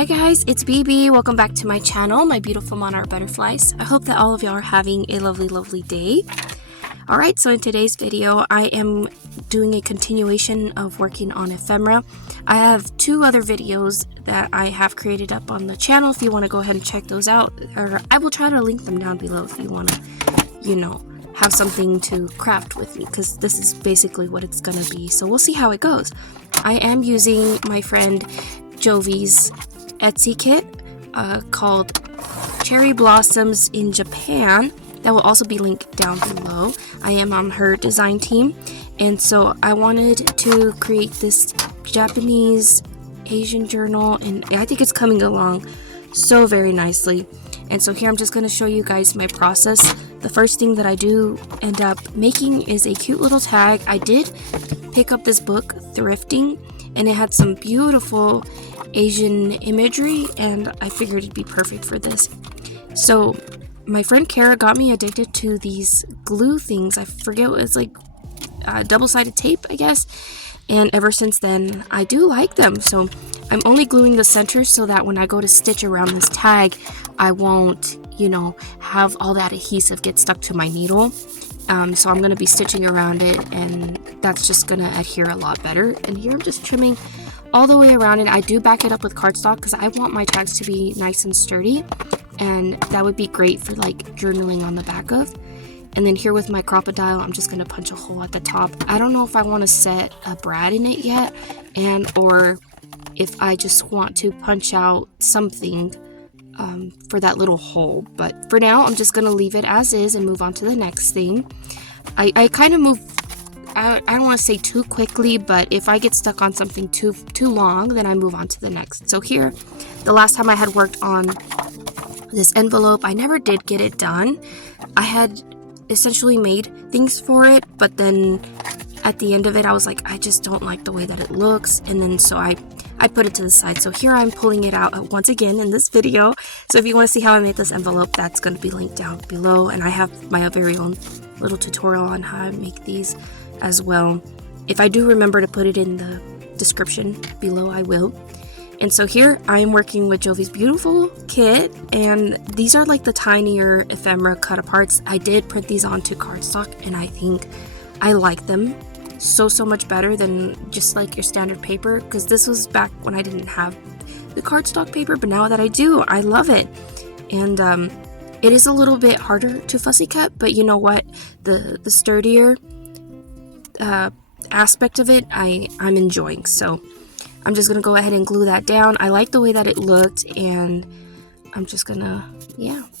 Hi guys, it's BB. Welcome back to my channel, my beautiful monarch butterflies. I hope that all of y'all are having a lovely day. Alright, so in today's video, I am doing a continuation of working on ephemera. I have two other videos that I have created up on the channel if you want to go ahead and check those out. Or I will try to link them down below if you want to, have something to craft with me, because this is basically what it's going to be. So we'll see how it goes. I am using my friend Jovis Etsy kit called Cherry Blossoms in Japan. That will also be linked down below. I am on her design team, and so I wanted to create this Japanese Asian journal, and I think it's coming along so very nicely. And so here I'm just going to show you guys my process. The first thing that I do end up making is a cute little tag. I did pick up this book, Thrifting, and it had some beautiful Asian imagery, and I figured it'd be perfect for this. So my friend Kara got me addicted to these glue things. I forget what it's like, double-sided tape, I guess. And ever since then, I do like them. So I'm only gluing the center so that when I go to stitch around this tag, I won't, have all that adhesive get stuck to my needle. So I'm going to be stitching around it, and that's just going to adhere a lot better. And here I'm just trimming all the way around it. I do back it up with cardstock because I want my tags to be nice and sturdy, and that would be great for like journaling on the back of. And then here with my crocodile, I'm just going to punch a hole at the top. I don't know if I want to set a brad in it yet, or if I just want to punch out something for that little hole. But for now, I'm just going to leave it as is and move on to the next thing. I kind of move, I don't want to say too quickly, but if I get stuck on something too long, then I move on to the next. So here, the last time I had worked on this envelope, I never did get it done. I had essentially made things for it, but then at the end of it I was like, I just don't like the way that it looks, and then so I put it to the side. So here I'm pulling it out once again in this video. So if you want to see how I made this envelope, that's going to be linked down below, and I have my very own little tutorial on how I make these as well. If I do remember to put it in the description below, I will. And so here I am working with Jovi's beautiful kit, and these are like the tinier ephemera cut aparts. I did print these onto cardstock, and I think I like them so much better than just like your standard paper, because this was back when I didn't have the cardstock paper, but now that I do, I love it. And it is a little bit harder to fussy cut, but you know what, the sturdier aspect of it I'm enjoying. So I'm just gonna go ahead and glue that down. I like the way that it looked, and I'm just gonna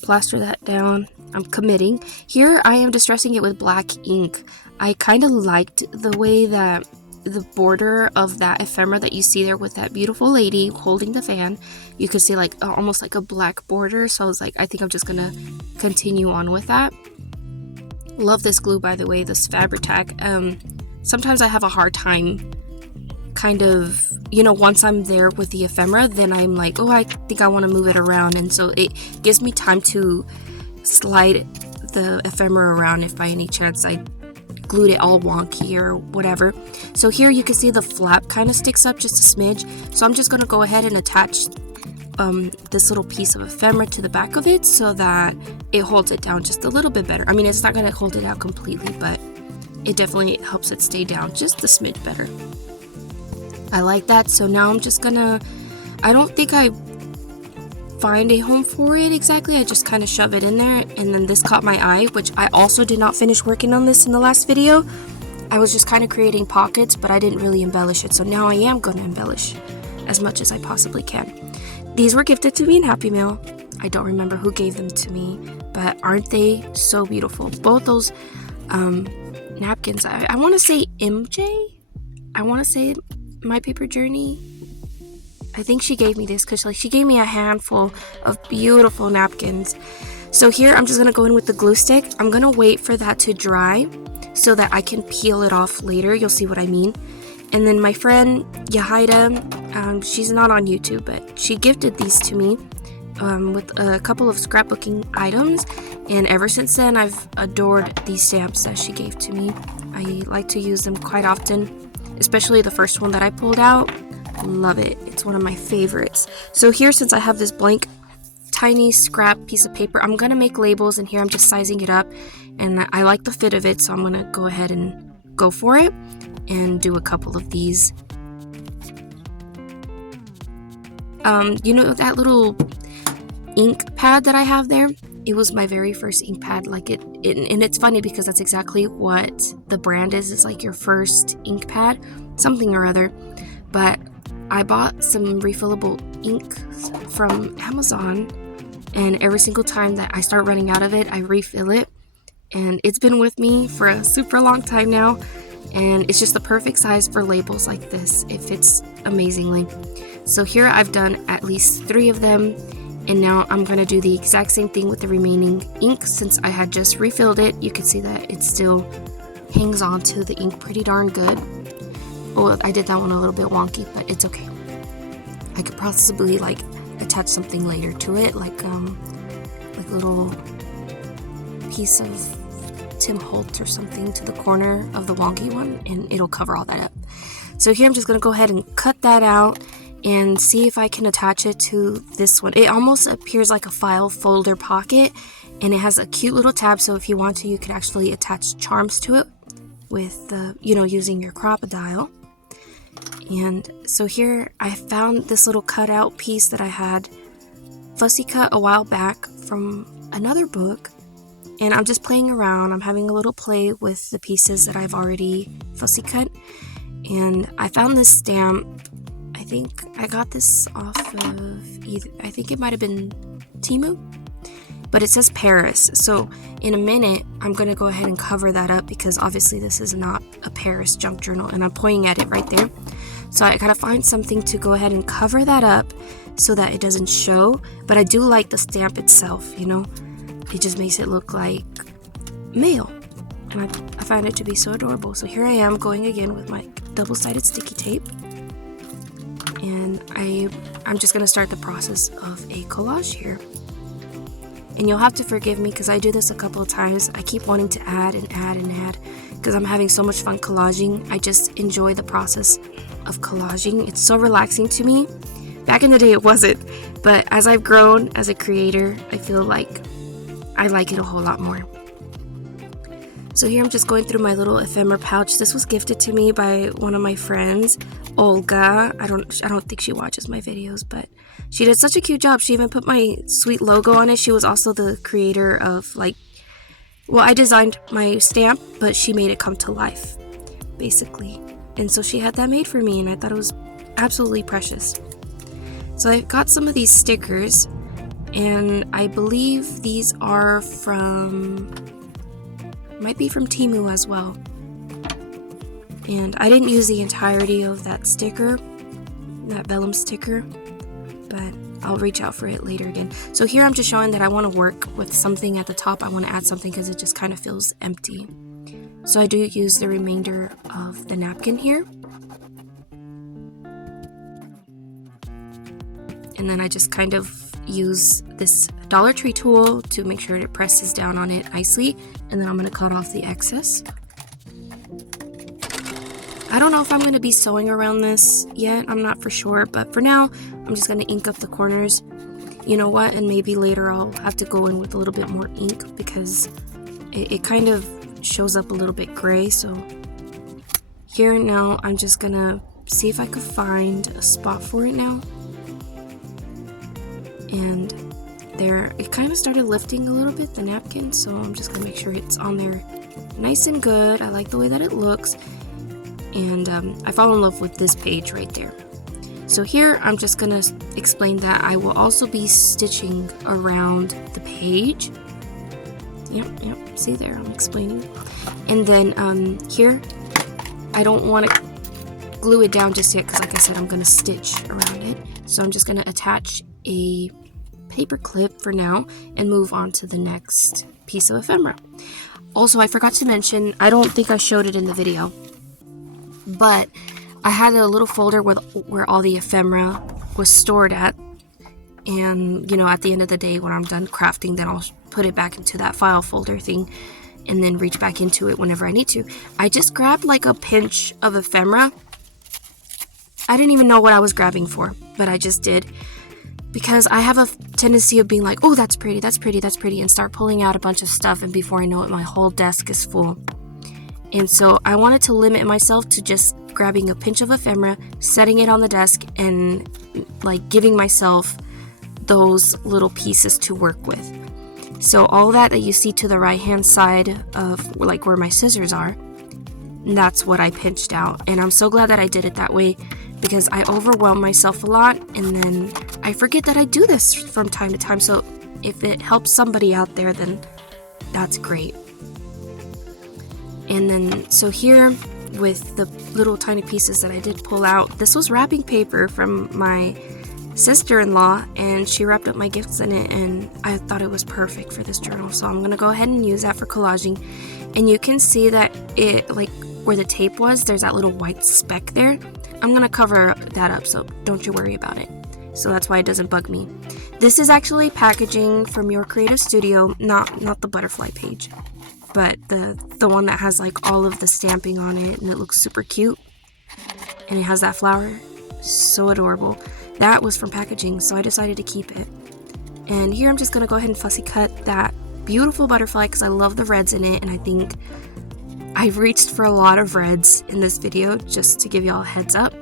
plaster that down. I'm committing. Here I am distressing it with black ink. I kind of liked the way that the border of that ephemera that you see there with that beautiful lady holding the fan, you could see like almost like a black border. So I was like, I think I'm just gonna continue on with that. Love this glue, by the way, this Fabri-Tac. Sometimes I have a hard time kind of, once I'm there with the ephemera, then I'm like, oh, I think I want to move it around, and so it gives me time to slide the ephemera around if by any chance I glued it all wonky or whatever. So here you can see the flap kind of sticks up just a smidge, so I'm just going to go ahead and attach this little piece of ephemera to the back of it so that it holds it down just a little bit better. I mean, it's not going to hold it out completely, but it definitely helps it stay down just a smidge better. I like that. So now I'm just gonna, I don't think I find a home for it exactly. I just kind of shove it in there, and then this caught my eye, which I also did not finish working on this in the last video. I was just kind of creating pockets, but I didn't really embellish it. So now I am going to embellish as much as I possibly can. These were gifted to me in Happy Mail. I don't remember who gave them to me, but aren't they so beautiful? Both those napkins. I want to say MJ. I want to say My Paper Journey. I think she gave me this because she gave me a handful of beautiful napkins. So here I'm just going to go in with the glue stick. I'm going to wait for that to dry so that I can peel it off later. You'll see what I mean. And then my friend Yahida, she's not on YouTube, but she gifted these to me with a couple of scrapbooking items, and ever since then I've adored these stamps that she gave to me. I like to use them quite often, especially the first one that I pulled out. Love it. It's one of my favorites. So here, since I have this blank tiny scrap piece of paper, I'm gonna make labels, and here I'm just sizing it up, and I like the fit of it, so I'm gonna go ahead and go for it and do a couple of these. You know that little ink pad that I have there? It was my very first ink pad. Like and it's funny because that's exactly what the brand is. It's like your first ink pad, something or other. But I bought some refillable ink from Amazon, and every single time that I start running out of it, I refill it. And it's been with me for a super long time now, and it's just the perfect size for labels like this. It fits amazingly. So here I've done at least 3 of them, and now I'm going to do the exact same thing with the remaining ink. Since I had just refilled it, you can see that it still hangs on to the ink pretty darn good. Oh, I did that one a little bit wonky, but it's okay. I could possibly like attach something later to it, like a little piece of Tim Holtz or something to the corner of the wonky one, and it'll cover all that up. So here I'm just going to go ahead and cut that out and see if I can attach it to this one. It almost appears like a file folder pocket, and it has a cute little tab, so if you want to, you could actually attach charms to it with using your crocodile. And so here I found this little cutout piece that I had fussy cut a while back from another book, and I'm just playing around. I'm having a little play with the pieces that I've already fussy cut, and I found this stamp. I think I got this off of I think it might have been Temu, but it says Paris. So in a minute I'm going to go ahead and cover that up, because obviously this is not a Paris junk journal, and I'm pointing at it right there. So I gotta find something to go ahead and cover that up so that it doesn't show. But I do like the stamp itself, it just makes it look like mail, and I find it to be so adorable. So here I am going again with my double-sided sticky tape, and I'm just gonna start the process of a collage here. And you'll have to forgive me because I do this a couple of times. I keep wanting to add and add and add because I'm having so much fun collaging. I just enjoy the process of collaging. It's so relaxing to me. Back in the day it wasn't, but as I've grown as a creator, I feel like I like it a whole lot more. So here I'm just going through my little ephemera pouch. This was gifted to me by one of my friends, Olga. I don't think she watches my videos, but she did such a cute job. She even put my sweet logo on it. She was also the creator of I designed my stamp, but she made it come to life, basically. And so she had that made for me, and I thought it was absolutely precious. So I got some of these stickers, and I believe these are might be from Temu as well. And I didn't use the entirety of that sticker, that vellum sticker, but I'll reach out for it later again. So here I'm just showing that I want to work with something at the top. I want to add something because it just kind of feels empty. So I do use the remainder of the napkin here. And then I just kind of use this Dollar Tree tool to make sure it presses down on it nicely. And then I'm going to cut off the excess. I don't know if I'm going to be sewing around this yet. I'm not for sure. But for now, I'm just going to ink up the corners. You know what? And maybe later I'll have to go in with a little bit more ink because it kind of shows up a little bit gray. So here now, I'm just going to see if I could find a spot for it now. And there, it kind of started lifting a little bit, the napkin. So I'm just going to make sure it's on there nice and good. I like the way that it looks. And I fall in love with this page right there. So here I'm just gonna explain that I will also be stitching around the page. Yep, see there, I'm explaining. And then here, I don't want to glue it down just yet because like I said, I'm gonna stitch around it. So I'm just gonna attach a paper clip for now and move on to the next piece of ephemera. Also, I forgot to mention, I don't think I showed it in the video, but I had a little folder where all the ephemera was stored at, and at the end of the day when I'm done crafting, then I'll put it back into that file folder thing and then reach back into it whenever I need to. I just grabbed like a pinch of ephemera. I didn't even know what I was grabbing for, but I just did. Because I have a tendency of being like, oh, that's pretty, that's pretty, that's pretty, and start pulling out a bunch of stuff, and before I know it, my whole desk is full. And so I wanted to limit myself to just grabbing a pinch of ephemera, setting it on the desk, and like giving myself those little pieces to work with. So all that you see to the right hand side of like where my scissors are, that's what I pinched out. And I'm so glad that I did it that way, because I overwhelm myself a lot, and then I forget that I do this from time to time. So if it helps somebody out there, then that's great. And then so here with the little tiny pieces that I did pull out, this was wrapping paper from my sister-in-law, and she wrapped up my gifts in it, and I thought it was perfect for this journal. So I'm gonna go ahead and use that for collaging. And you can see that it, like where the tape was, there's that little white speck there. I'm gonna cover that up, so don't you worry about it. So that's why it doesn't bug me. This is actually packaging from Your Creative Studio, not the butterfly page, but the one that has like all of the stamping on it, and it looks super cute, and it has that flower, so adorable. That was from packaging, so I decided to keep it. And here I'm just gonna go ahead and fussy cut that beautiful butterfly because I love the reds in it, and I think I've reached for a lot of reds in this video, just to give y'all a heads up.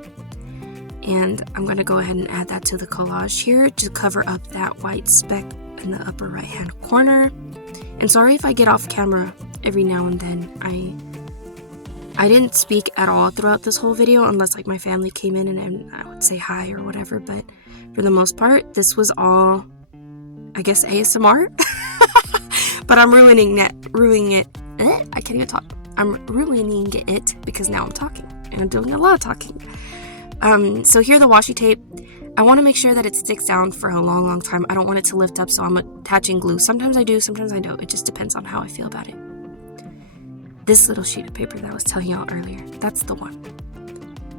And I'm gonna go ahead and add that to the collage here to cover up that white speck in the upper right hand corner. And sorry if I get off camera every now and then. I didn't speak at all throughout this whole video unless like my family came in and I would say hi or whatever, but for the most part this was all, I guess, ASMR. But I'm ruining it. I can't even talk. I'm ruining it because now I'm talking, and I'm doing a lot of talking. So here the washi tape, I want to make sure that it sticks down for a long time. I don't want it to lift up, so I'm attaching glue. Sometimes I do, sometimes I don't. It just depends on how I feel about it. This little sheet of paper that I was telling y'all earlier, that's the one.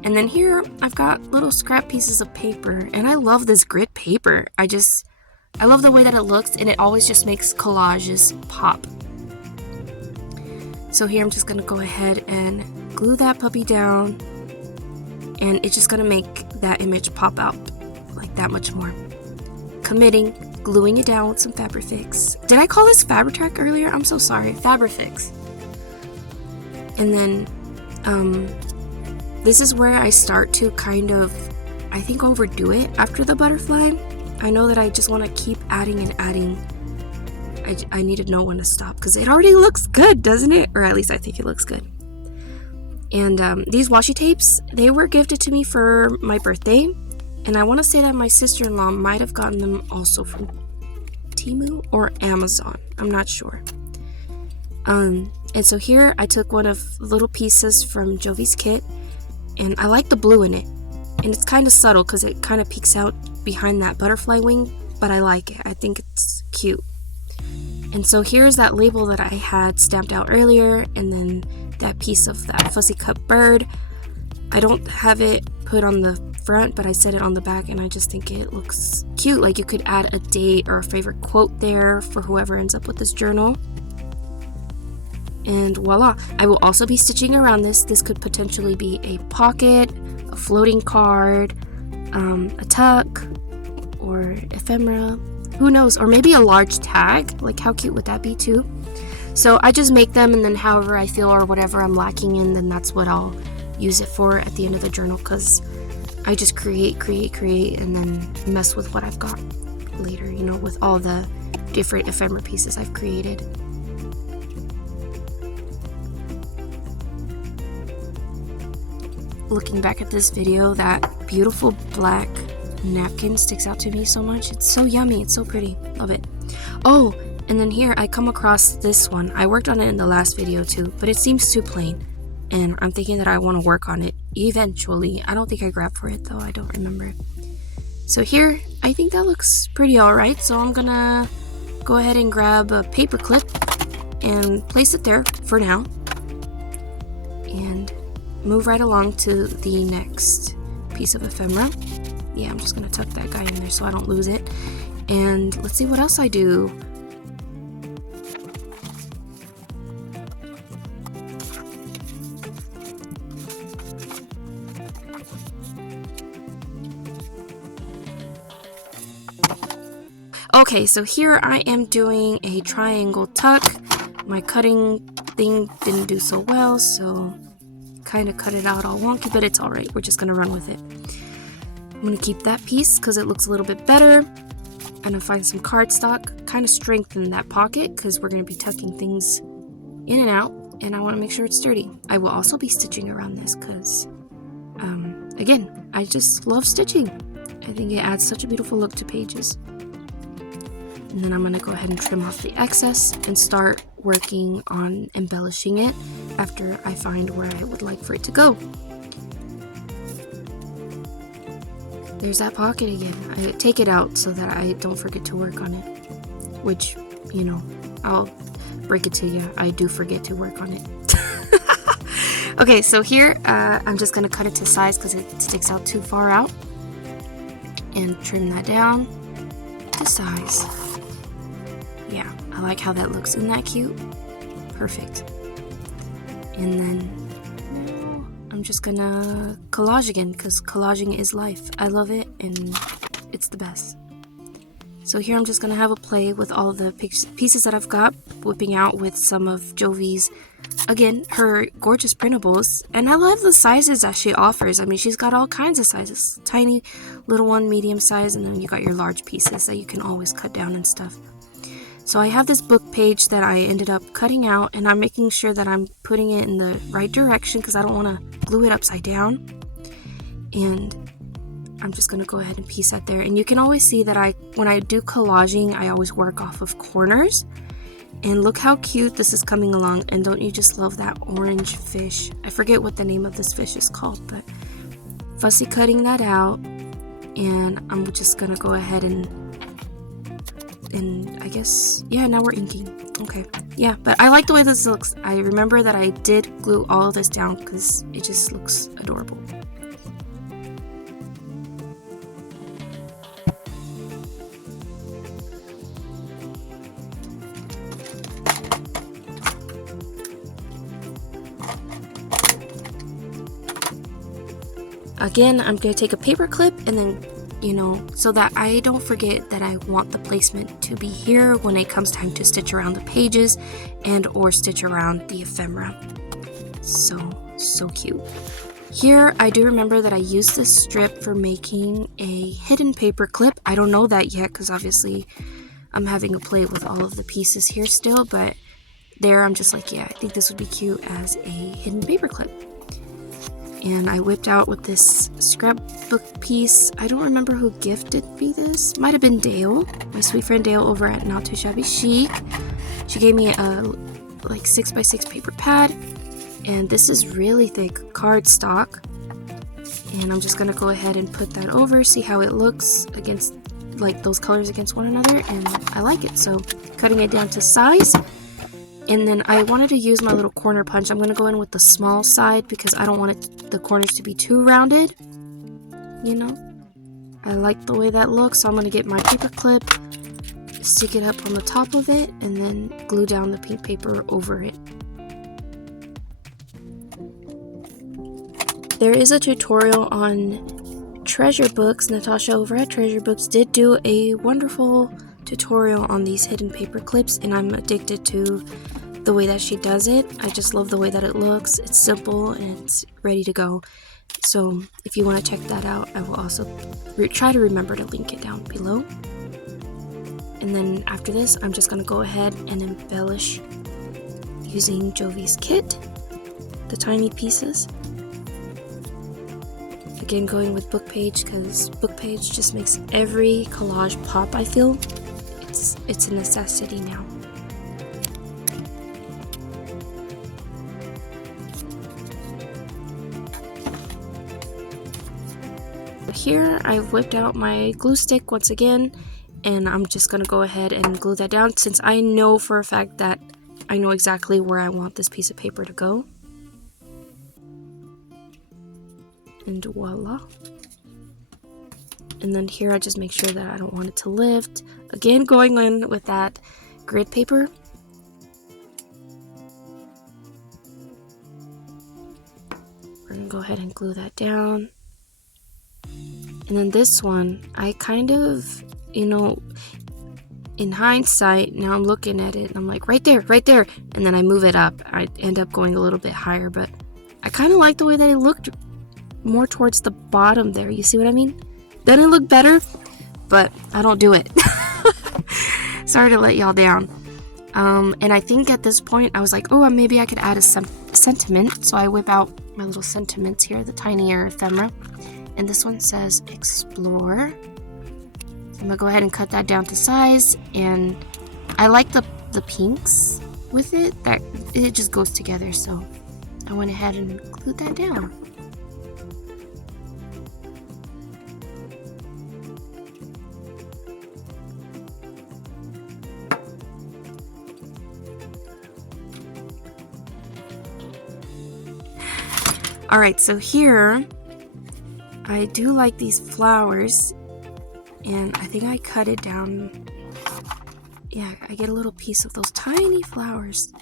And then here I've got little scrap pieces of paper, and I love this grit paper. I love the way that it looks, and it always just makes collages pop. So here I'm just gonna go ahead and glue that puppy down, and it's just gonna make that image pop out like that much more. Committing, gluing it down with some Fabri-Fix. Did I call this Fabri-Tac earlier? I'm so sorry. Fabri-Fix. And then this is where I start to kind of, I think, overdo it after the butterfly. I know that I just want to keep adding and adding. I need to know when to stop because it already looks good, doesn't it? Or at least I think it looks good. And these washi tapes, they were gifted to me for my birthday. And I want to say that my sister-in-law might have gotten them also from Temu or Amazon. I'm not sure. And so here I took one of the little pieces from Jovis kit. And I like the blue in it. And it's kind of subtle because it kind of peeks out behind that butterfly wing. But I like it. I think it's cute. And so here's that label that I had stamped out earlier, and then that piece of that fussy cut bird. I don't have it put on the front, but I set it on the back, and I just think it looks cute. Like you could add a date or a favorite quote there for whoever ends up with this journal. And voila. I will also be stitching around this. This could potentially be a pocket, a floating card, a tuck, or ephemera. Who knows? Or maybe a large tag. Like, how cute would that be too? So I just make them, and then however I feel or whatever I'm lacking in, then that's what I'll use it for at the end of the journal, because I just create, and then mess with what I've got later, you know, with all the different ephemera pieces I've created. Looking back at this video, that beautiful black napkin sticks out to me so much. It's so yummy. It's so pretty. Love it. Oh, and then here I come across this one. I worked on it in the last video too, but it seems too plain, and I'm thinking that I want to work on it eventually. I don't think I grabbed for it though. I don't remember. So here, I think that looks pretty alright. So I'm gonna go ahead and grab a paper clip and place it there for now, and move right along to the next piece of ephemera. Yeah, I'm just gonna tuck that guy in there so I don't lose it. And let's see what else I do. Okay, so here I am doing a triangle tuck. My cutting thing didn't do so well, so kind of cut it out all wonky, but it's alright. We're just going to run with it. I'm going to keep that piece because it looks a little bit better. I'm going to find some cardstock, kind of strengthen that pocket because we're going to be tucking things in and out, and I want to make sure it's sturdy. I will also be stitching around this because, again, I just love stitching. I think it adds such a beautiful look to pages. And then I'm going to go ahead and trim off the excess and start working on embellishing it after I find where I would like for it to go. There's that pocket again. I take it out so that I don't forget to work on it. Which, you know, I'll break it to you. I do forget to work on it. Okay, so here I'm just going to cut it to size because it sticks out too far out. And trim that down to size. Yeah, I like how that looks. Isn't that cute? Perfect. And then now I'm just gonna collage again because collaging is life. I love it and it's the best. So here I'm just gonna have a play with all the pieces that I've got, whipping out with some of Jovis, again, her gorgeous printables. And I love the sizes that she offers. I mean, she's got all kinds of sizes. Tiny, little one, medium size, and then you got your large pieces that you can always cut down and stuff. So I have this book page that I ended up cutting out, and I'm making sure that I'm putting it in the right direction because I don't want to glue it upside down. And I'm just going to go ahead and piece that there. And you can always see that when I do collaging, I always work off of corners. And look how cute this is coming along. And don't you just love that orange fish? I forget what the name of this fish is called, but fussy cutting that out. And I'm just going to go ahead and I guess, yeah, now we're inking. Okay, yeah, but I like the way this looks. I remember that I did glue all of this down because it just looks adorable. Again, I'm going to take a paper clip and then, you know, so that I don't forget that I want the placement to be here when it comes time to stitch around the pages and or stitch around the ephemera. So cute. Here, I do remember that I used this strip for making a hidden paper clip. I don't know that yet because obviously I'm having a play with all of the pieces here still, but there I'm just like, yeah, I think this would be cute as a hidden paper clip. And I whipped out with this scrapbook piece. I don't remember who gifted me this. Might have been Dale, my sweet friend Dale over at Not Too Shabby Chic. She gave me a like 6x6 paper pad, and this is really thick cardstock. And I'm just gonna go ahead and put that over, see how it looks against like those colors against one another, and I like it. So cutting it down to size. And then I wanted to use my little corner punch. I'm going to go in with the small side because I don't want the corners to be too rounded. You know? I like the way that looks, so I'm going to get my paper clip, stick it up on the top of it, and then glue down the pink paper over it. There is a tutorial on Treasure Books. Natasha over at Treasure Books did do a wonderful tutorial on these hidden paper clips, and I'm addicted to the way that she does it. I just love the way that it looks. It's simple and it's ready to go. So if you want to check that out, I will also try to remember to link it down below. And then after this, I'm just going to go ahead and embellish using Jovis kit, the tiny pieces. Again, going with book page because book page just makes every collage pop, I feel. It's a necessity now. Here I've whipped out my glue stick once again, and I'm just going to go ahead and glue that down since I know for a fact that I know exactly where I want this piece of paper to go. And voila. And then here I just make sure that I don't want it to lift. Again, going in with that grid paper. We're going to go ahead and glue that down. And then this one, I kind of, you know, in hindsight, now I'm looking at it and I'm like, right there, and then I move it up. I end up going a little bit higher, but I kind of like the way that it looked more towards the bottom there. You see what I mean? Doesn't it look better? But I don't do it. Sorry to let y'all down. And I think at this point I was like, oh, maybe I could add a sentiment. So I whip out my little sentiments here, the tinier ephemera, and this one says explore. I'm gonna go ahead and cut that down to size, and I like the pinks with it, that it just goes together, so I went ahead and glued that down. Alright, so here I do like these flowers, and I think I cut it down. Yeah, I get a little piece of those tiny flowers,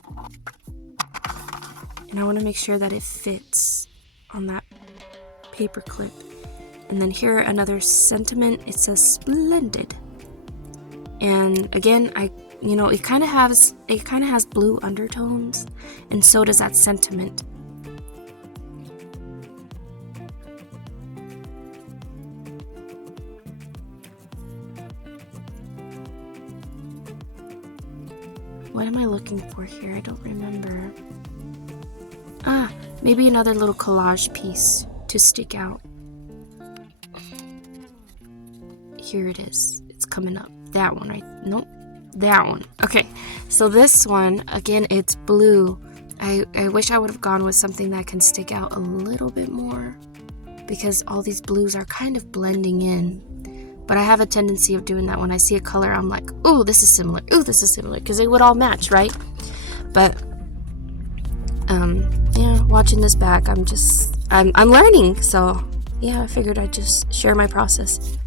and I want to make sure that it fits on that paper clip. And then here, another sentiment. It says splendid, and again, it kind of has blue undertones, and so does that sentiment. What am I looking for here? I don't remember. Maybe another little collage piece to stick out. Here it is. It's coming up. That one, right? Nope. That one. Okay. So this one, again, it's blue. I wish I would have gone with something that can stick out a little bit more, because all these blues are kind of blending in. But I have a tendency of doing that when I see a color. I'm like, oh, this is similar. Oh, this is similar, because they would all match, right? But yeah, watching this back, I'm learning. So yeah, I figured I'd just share my process.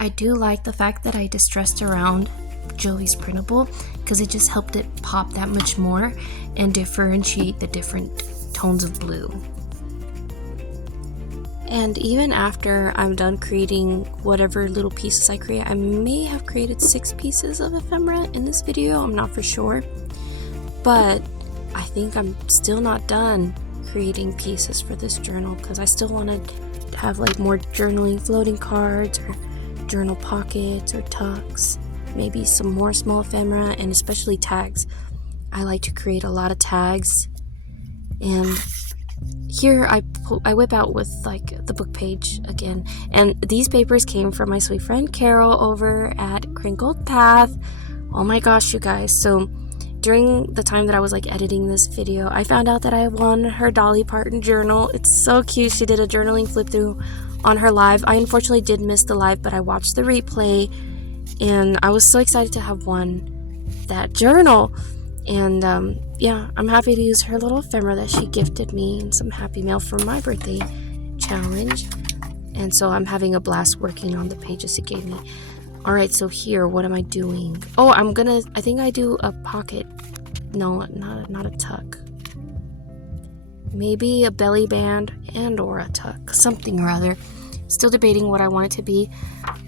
I do like the fact that I distressed around Jovis printable, because it just helped it pop that much more and differentiate the different tones of blue. And even after I'm done creating whatever little pieces I create, I may have created 6 pieces of ephemera in this video, I'm not for sure. But I think I'm still not done creating pieces for this journal, because I still want to have like more journaling floating cards, or journal pockets, or tucks, maybe some more small ephemera, and especially tags. I like to create a lot of tags. And here I whip out with like the book page again, and these papers came from my sweet friend Carol over at Crinkled Path. Oh my gosh, you guys. So during the time that I was like editing this video, I found out that I won her Dolly Parton journal. It's so cute. She did a journaling flip through on her live. I unfortunately did miss the live, but I watched the replay, and I was so excited to have won that journal. And yeah, I'm happy to use her little ephemera that she gifted me and some happy mail for my birthday challenge. And so I'm having a blast working on the pages it gave me. Alright, so here, what am I doing? Oh, I think I do a pocket. No, not a tuck. Maybe a belly band and or a tuck. Something or other. Still debating what I want it to be.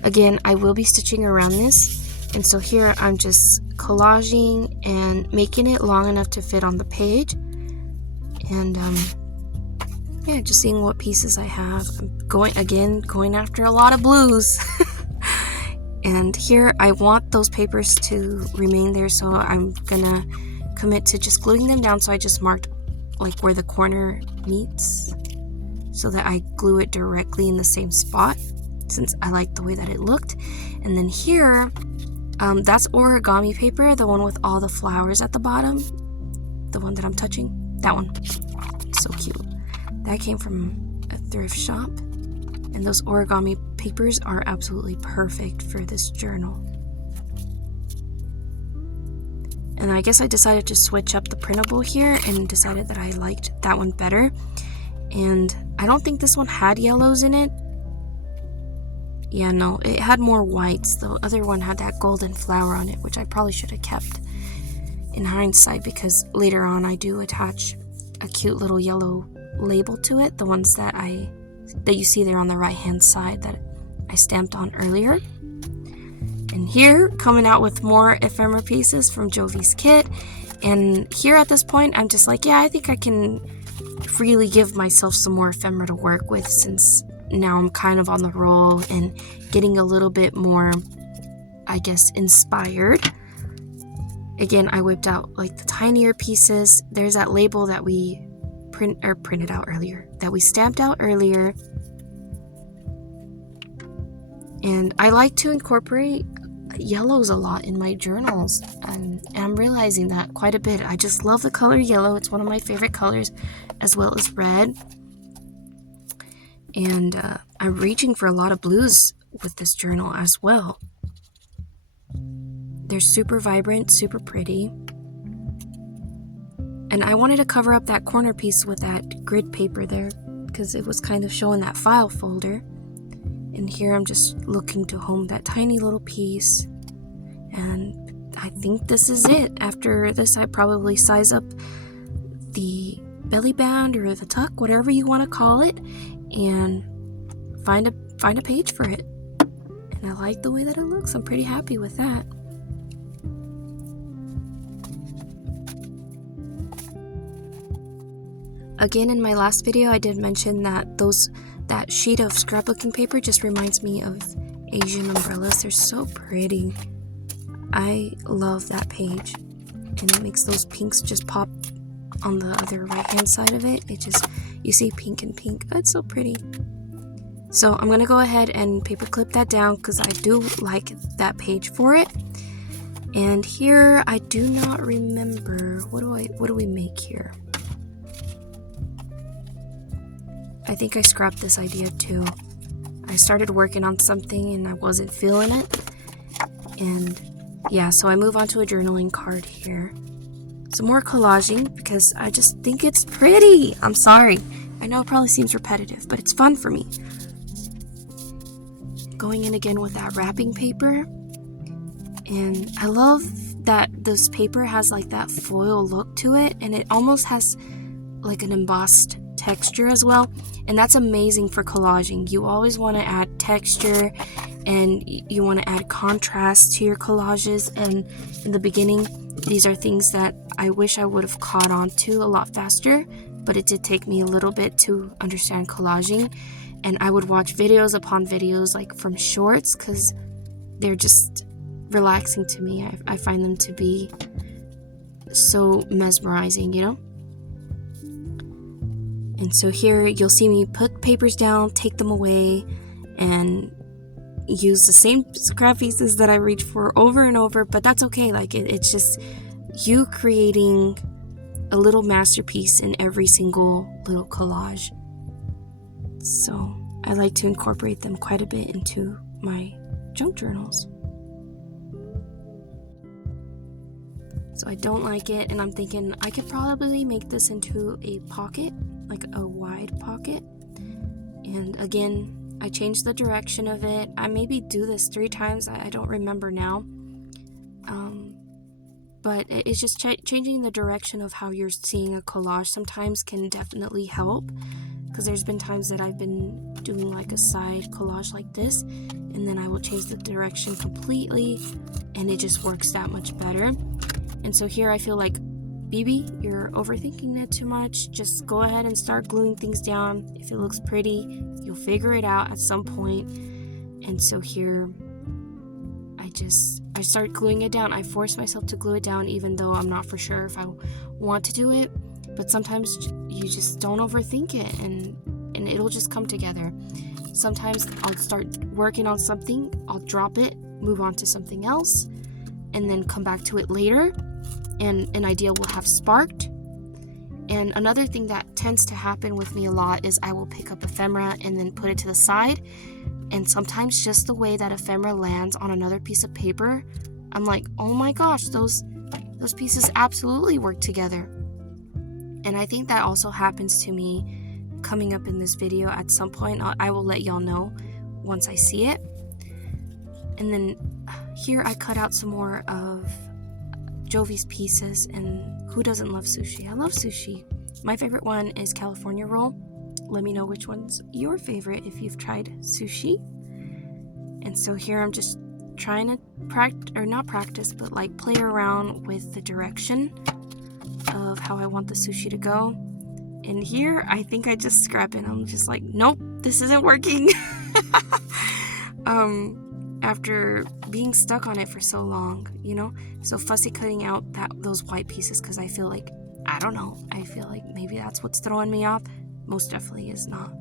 Again, I will be stitching around this. And so here I'm just collaging and making it long enough to fit on the page. And yeah, just seeing what pieces I have. I'm going after a lot of blues. And here I want those papers to remain there, so I'm gonna commit to just gluing them down. So I just marked like where the corner meets, so that I glue it directly in the same spot, since I like the way that it looked. And then here, that's origami paper, the one with all the flowers at the bottom, the one that I'm touching, that one. So cute. That came from a thrift shop, and those origami papers are absolutely perfect for this journal. And I guess I decided to switch up the printable here and decided that I liked that one better. And I don't think this one had yellows in it. Yeah, no, it had more whites. The other one had that golden flower on it, which I probably should have kept in hindsight, because later on I do attach a cute little yellow label to it, the ones that you see there on the right hand side that I stamped on earlier. And here, coming out with more ephemera pieces from Jovis kit. And here at this point, I'm just like, yeah, I think I can freely give myself some more ephemera to work with, since now I'm kind of on the roll and getting a little bit more, I guess, inspired. Again, I whipped out like the tinier pieces. There's that label that we printed out earlier, that we stamped out earlier. And I like to incorporate yellows a lot in my journals, and I'm realizing that quite a bit. I just love the color yellow. It's one of my favorite colors, as well as red. And I'm reaching for a lot of blues with this journal as well. They're super vibrant, super pretty. And I wanted to cover up that corner piece with that grid paper there, because it was kind of showing that file folder. And here I'm just looking to home that tiny little piece. And I think this is it. After this, I probably size up the belly band or the tuck, whatever you want to call it, and find a page for it. And I like the way that it looks. I'm pretty happy with that. Again, in my last video, I did mention that that sheet of scrapbooking paper just reminds me of Asian umbrellas. They're so pretty. I love that page. And it makes those pinks just pop on the other right hand side of it. It just, you see pink and pink. That's so pretty. So I'm going to go ahead and paper clip that down because I do like that page for it. And here, I do not remember, what do we make here? I think I scrapped this idea too. I started working on something and I wasn't feeling it. And yeah, so I move on to a journaling card here. Some more collaging because I just think it's pretty. I'm sorry. I know it probably seems repetitive, but it's fun for me. Going in again with that wrapping paper. And I love that this paper has like that foil look to it, and it almost has like an embossed texture as well, and that's amazing for collaging. You always want to add texture and you want to add contrast to your collages, and in the beginning these are things that I wish I would have caught on to a lot faster, but it did take me a little bit to understand collaging. And I would watch videos upon videos like from shorts because they're just relaxing to me. I find them to be so mesmerizing, you know? And so here you'll see me put papers down, take them away, and use the same scrap pieces that I reach for over and over, but that's okay. Like it's just you creating a little masterpiece in every single little collage. So I like to incorporate them quite a bit into my junk journals. So I don't like it, and I'm thinking I could probably make this into a pocket, like a wide pocket. And again, I changed the direction of it. I maybe do this 3 times, I don't remember now. But it's just changing the direction of how you're seeing a collage sometimes can definitely help, because there's been times that I've been doing like a side collage like this, and then I will change the direction completely, and it just works that much better. And so here I feel like, BB, you're overthinking it too much. Just go ahead and start gluing things down. If it looks pretty, you'll figure it out at some point. And so here, I start gluing it down. I force myself to glue it down even though I'm not for sure if I want to do it. But sometimes you just don't overthink it, and it'll just come together. Sometimes I'll start working on something, I'll drop it, move on to something else, and then come back to it later, and an idea will have sparked. And another thing that tends to happen with me a lot is I will pick up ephemera and then put it to the side, and sometimes just the way that ephemera lands on another piece of paper, I'm like, oh my gosh, those pieces absolutely work together. And I think that also happens to me coming up in this video at some point. I will let y'all know once I see it. And then here I cut out some more of Jovis pieces, and who doesn't love sushi? I love sushi. My favorite one is California roll. Let me know which one's your favorite if you've tried sushi. And so here I'm just trying to not practice, but like play around with the direction of how I want the sushi to go. And here, I think I just scrap it. I'm just like, nope, this isn't working. After being stuck on it for so long, you know? So fussy cutting out those white pieces because I feel like, I don't know, I feel like maybe that's what's throwing me off. Most definitely is not.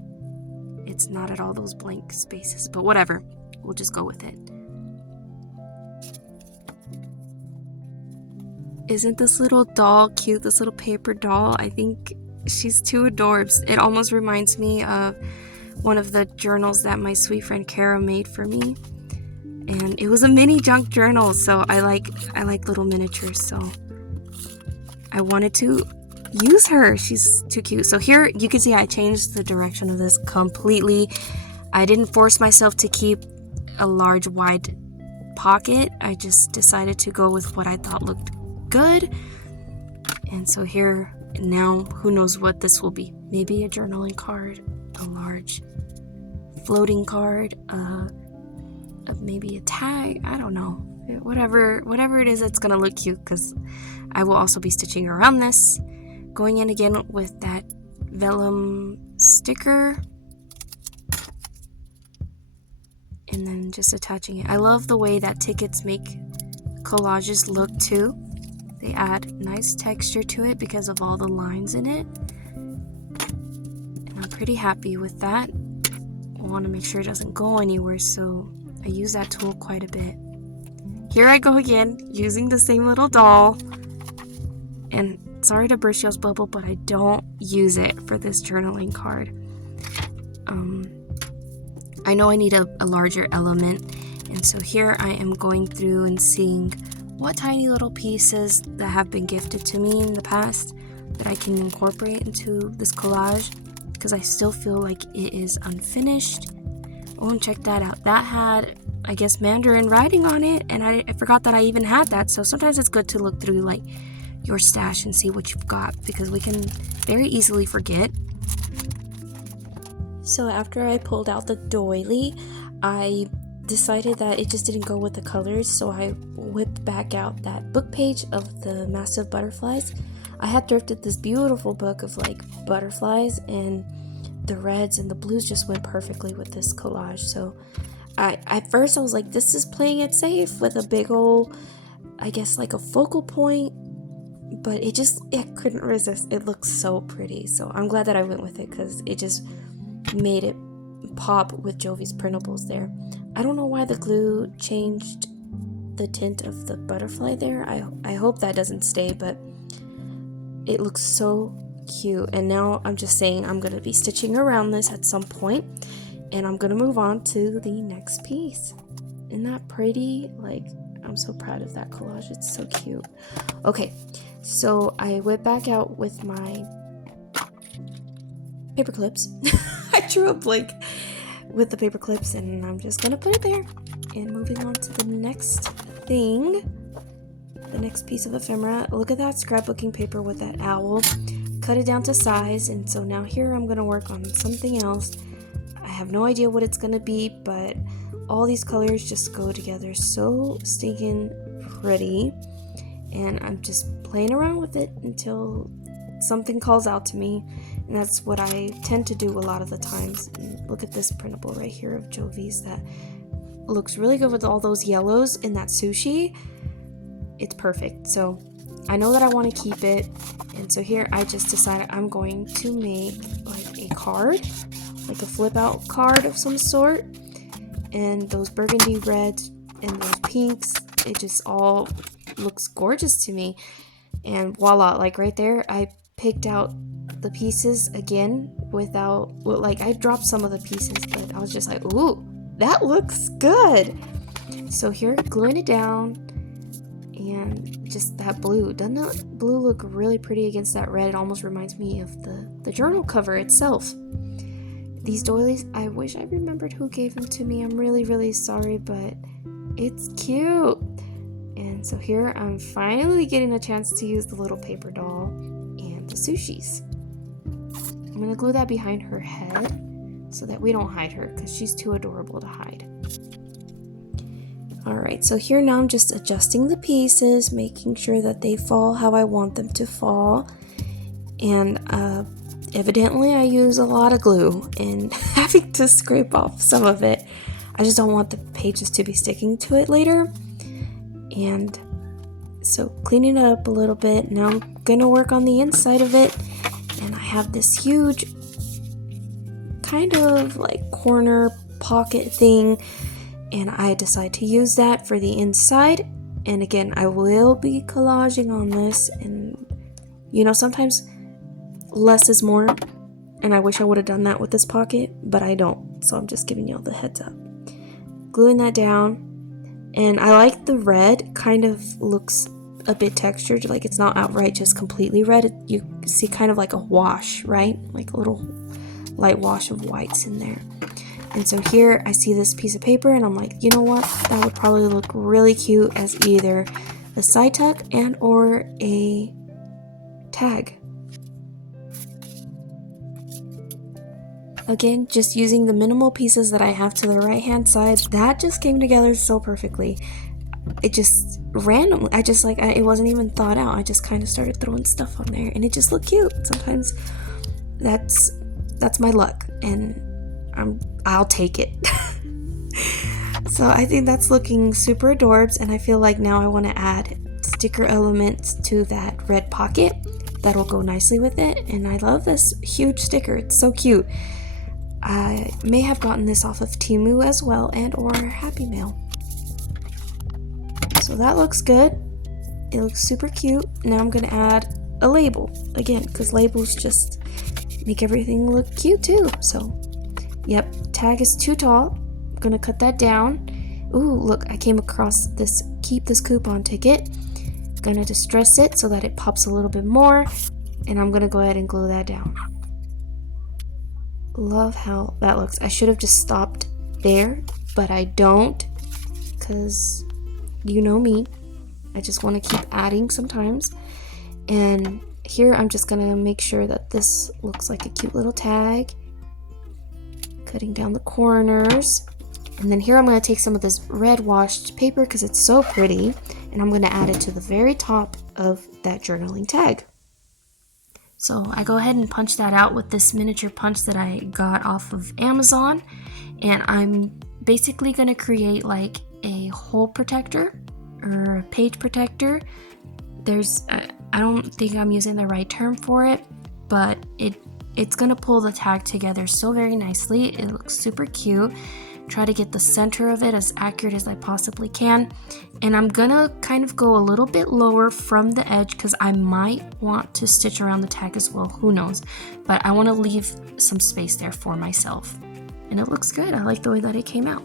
It's not at all those blank spaces, but whatever. We'll just go with it. Isn't this little doll cute? This little paper doll? I think she's too adorbs. It almost reminds me of one of the journals that my sweet friend Kara made for me. And it was a mini junk journal, so I like little miniatures, so I wanted to use her. She's too cute. So here you can see I changed the direction of this completely. I didn't force myself to keep a large wide pocket. I just decided to go with what I thought looked good. And so here now, who knows what this will be. Maybe a journaling card, a large floating card, maybe a tag, I don't know. Whatever it is, it's gonna look cute because I will also be stitching around this. Going in again with that vellum sticker. And then just attaching it. I love the way that tickets make collages look too. They add nice texture to it because of all the lines in it. And I'm pretty happy with that. I want to make sure it doesn't go anywhere, so I use that tool quite a bit. Here I go again, using the same little doll. And sorry to burst y'all's bubble, but I don't use it for this journaling card. I know I need a larger element, and so here I am going through and seeing what tiny little pieces that have been gifted to me in the past that I can incorporate into this collage, because I still feel like it is unfinished. Oh, and check that out. That had, I guess, Mandarin writing on it, and I forgot that I even had that. So sometimes it's good to look through like your stash and see what you've got, because we can very easily forget. So after I pulled out the doily, I decided that it just didn't go with the colors, so I whipped back out that book page of the massive butterflies. I had thrifted this beautiful book of like butterflies, and the reds and the blues just went perfectly with this collage. So at first I was like, this is playing it safe with a big old, I guess, like a focal point, but it couldn't resist. It looks so pretty, so I'm glad that I went with it because it just made it pop with Jovis Printables there. I don't know why the glue changed the tint of the butterfly there. I hope that doesn't stay, but it looks so cute. And now I'm just saying I'm going to be stitching around this at some point, and I'm going to move on to the next piece. Isn't that pretty? Like, I'm so proud of that collage. It's so cute. Okay, so I went back out with my paper clips. I drew a blank with the paper clips, and I'm just gonna put it there. And moving on to the next thing, the next piece of ephemera. Look at that scrapbooking paper with that owl. Cut it down to size, and so now here I'm gonna work on something else. I have no idea what it's gonna be, but all these colors just go together so stinking pretty, and I'm just playing around with it until something calls out to me. And that's what I tend to do a lot of the times. And look at this printable right here of Jovis that looks really good with all those yellows in that sushi. It's perfect. So I know that I want to keep it, and so here I just decided I'm going to make like a card, like a flip out card of some sort. And those burgundy reds and those pinks, it just all looks gorgeous to me. And voila, like right there, I picked out the pieces again without, like, I dropped some of the pieces, but I was just like, ooh, that looks good. So here, gluing it down, and just that blue. Doesn't that blue look really pretty against that red? It almost reminds me of the journal cover itself. These doilies, I wish I remembered who gave them to me. I'm really, really sorry, but it's cute. And so here I'm finally getting a chance to use the little paper doll and the sushis. I'm going to glue that behind her head so that we don't hide her, because she's too adorable to hide. Alright, so here now I'm just adjusting the pieces, making sure that they fall how I want them to fall. And evidently I use a lot of glue and having to scrape off some of it. I just don't want the pages to be sticking to it later. And so cleaning it up a little bit. Now I'm gonna work on the inside of it. And I have this huge kind of like corner pocket thing, and I decide to use that for the inside. And again, I will be collaging on this, and you know, sometimes less is more, and I wish I would have done that with this pocket, but I don't, so I'm just giving y'all the heads up. Gluing that down, and I like the red, kind of looks a bit textured, like it's not outright just completely red. You see kind of like a wash, right? Like a little light wash of whites in there. And so here I see this piece of paper and I'm like, you know what? That would probably look really cute as either a side tuck and or a tag. Again, just using the minimal pieces that I have to the right hand side, that just came together so perfectly. It just randomly, it wasn't even thought out. I just kind of started throwing stuff on there and it just looked cute. Sometimes that's my luck, and I'll take it. So I think that's looking super adorbs, and I feel like now I want to add sticker elements to that red pocket that'll go nicely with it. And I love this huge sticker, it's so cute. I may have gotten this off of Temu as well, and or Happy Mail. So that looks good. It looks super cute. Now I'm gonna add a label again, because labels just make everything look cute too. So yep, tag is too tall. I'm gonna cut that down. Ooh, look, I came across this keep this coupon ticket. Gonna distress it so that it pops a little bit more, and I'm gonna go ahead and glue that down. Love how that looks. I should have just stopped there, but I don't, because you know me, I just want to keep adding sometimes. And here I'm just gonna make sure that this looks like a cute little tag, cutting down the corners. And then here I'm going to take some of this red washed paper because it's so pretty, and I'm going to add it to the very top of that journaling tag. So I go ahead and punch that out with this miniature punch that I got off of Amazon, and I'm basically going to create like a hole protector or a page protector. I don't think I'm using the right term for it, but it's going to pull the tag together so very nicely. It looks super cute. Try to get the center of it as accurate as I possibly can. And I'm gonna kind of go a little bit lower from the edge because I might want to stitch around the tag as well, who knows. But I want to leave some space there for myself. And it looks good. I like the way that it came out.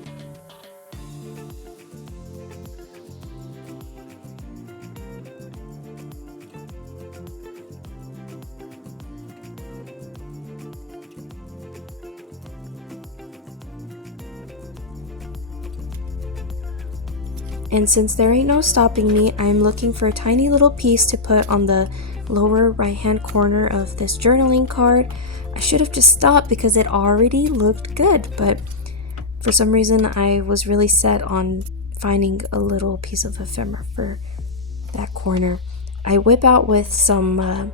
And since there ain't no stopping me, I'm looking for a tiny little piece to put on the lower right hand corner of this journaling card. I should have just stopped because it already looked good, but for some reason I was really set on finding a little piece of ephemera for that corner. I whip out with some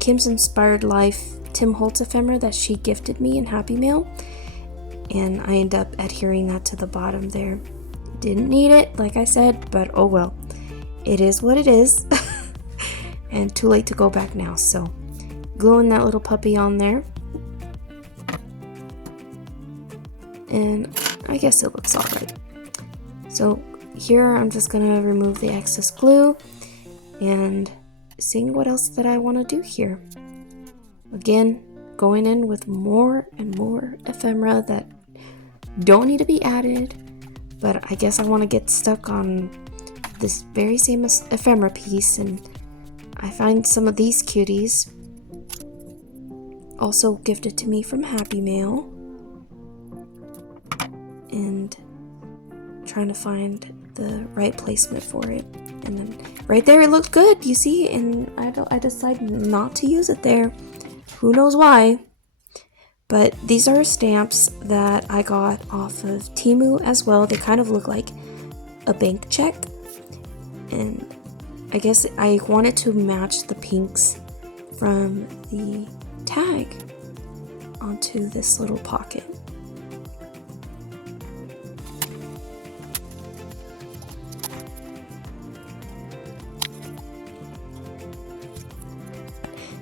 Kim's Inspired Life Tim Holtz ephemera that she gifted me in Happy Mail, and I end up adhering that to the bottom there. Didn't need it, like I said, but oh well. It is what it is. And too late to go back now, so gluing that little puppy on there. And I guess it looks alright. So here I'm just gonna remove the excess glue and seeing what else that I want to do here. Again, going in with more and more ephemera that don't need to be added. But I guess I want to get stuck on this very same ephemera piece, and I find some of these cuties, also gifted to me from Happy Mail, and trying to find the right placement for it. And then right there it looked good, you see, and I decided not to use it there. Who knows why? But these are stamps that I got off of Temu as well. They kind of look like a bank check. And I guess I wanted to match the pinks from the tag onto this little pocket.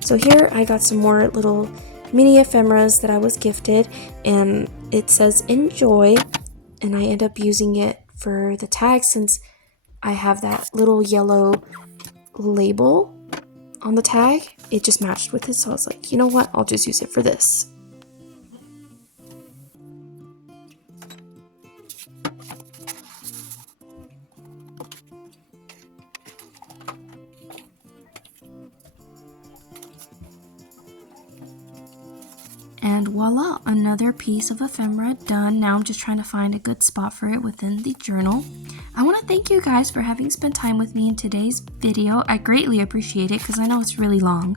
So here I got some more little mini ephemeras that I was gifted, and it says enjoy, and I end up using it for the tag since I have that little yellow label on the tag. It just matched with it, so I was like, you know what, I'll just use it for this. And voila, another piece of ephemera done. Now I'm just trying to find a good spot for it within the journal. I want to thank you guys for having spent time with me in today's video. I greatly appreciate it because I know it's really long,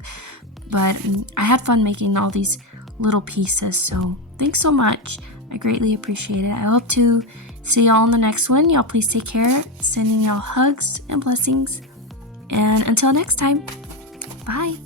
but I had fun making all these little pieces, so thanks so much. I greatly appreciate it. I hope to see y'all in the next one. Y'all please take care. Sending y'all hugs and blessings. And until next time, bye.